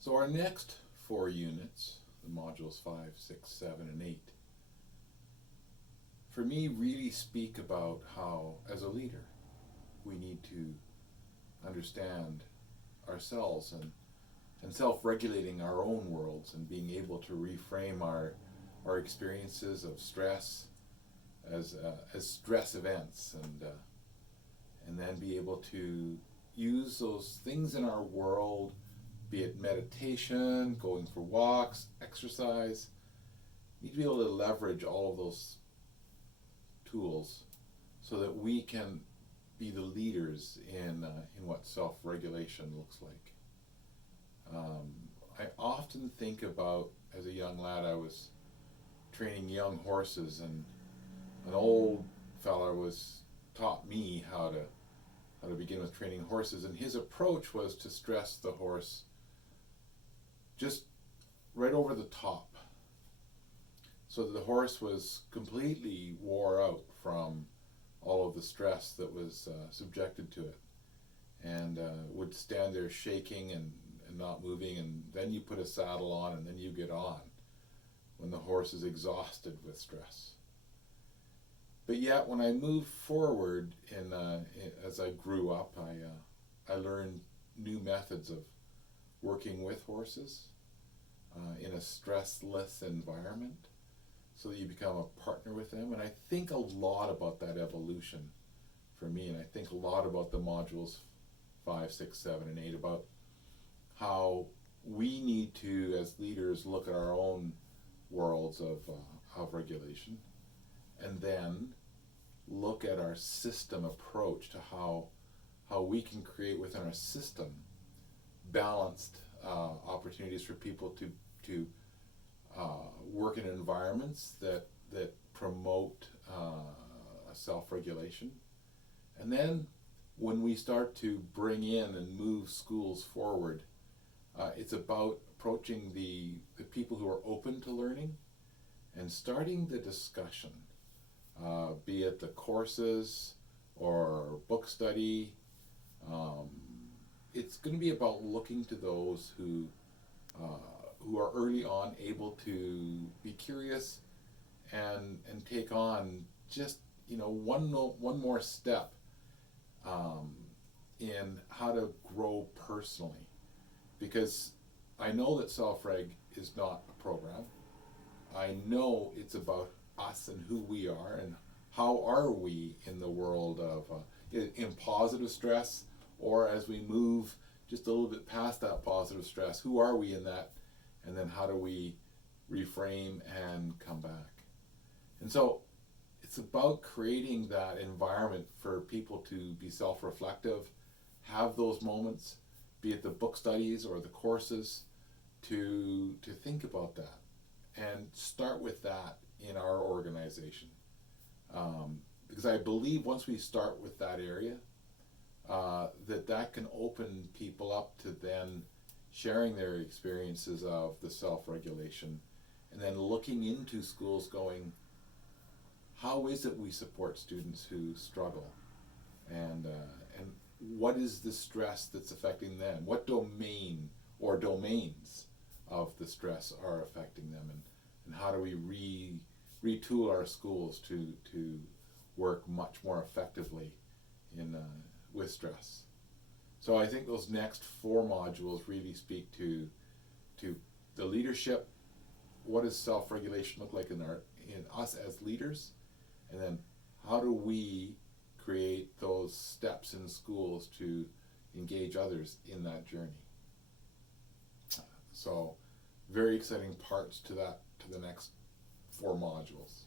So our next 4 units, the modules 5, 6, 7, and 8, for me really speak about how, as a leader, we need to understand ourselves and self-regulating our own worlds and being able to reframe our experiences of stress as stress events and then be able to use those things in our world, be it meditation, going for walks, exercise. You need to be able to leverage all of those tools so that we can be the leaders in what self-regulation looks like. I often think about, as a young lad, I was training young horses, and an old fella taught me how to begin with training horses, and his approach was to stress the horse just right over the top, so that the horse was completely wore out from all of the stress that was subjected to it, and would stand there shaking and not moving, and then you put a saddle on and then you get on when the horse is exhausted with stress. But yet when I moved forward as I grew up, I learned new methods of working with horses in a stressless environment, so that you become a partner with them. And I think a lot about that evolution for me, and I think a lot about the modules 5, 6, 7, and 8, about how we need to, as leaders, look at our own worlds of regulation, and then look at our system approach to how we can create within our system balanced opportunities for people to work in environments that promote self-regulation. And then when we start to bring in and move schools forward, it's about approaching the people who are open to learning and starting the discussion, be it the courses or book study. It's going to be about looking to those who are early on able to be curious and take on just one more step in how to grow personally, because I know that self-reg is not a program. I know it's about us and who we are and how are we in the world of in positive stress, or as we move just a little bit past that positive stress, who are we in that, and then how do we reframe and come back. And so it's about creating that environment for people to be self-reflective, have those moments, be it the book studies or the courses, to think about that and start with that in our organization. Because I believe once we start with that area, that can open people up to then sharing their experiences of the self-regulation, and then looking into schools going, how is it we support students who struggle, and what is the stress that's affecting them? What domain or domains of the stress are affecting them, and how do we retool our schools to work much more effectively with stress. So I think those next 4 modules really speak to the leadership. What does self-regulation look like in us as leaders, and then how do we create those steps in schools to engage others in that journey. So very exciting parts to the next 4 modules.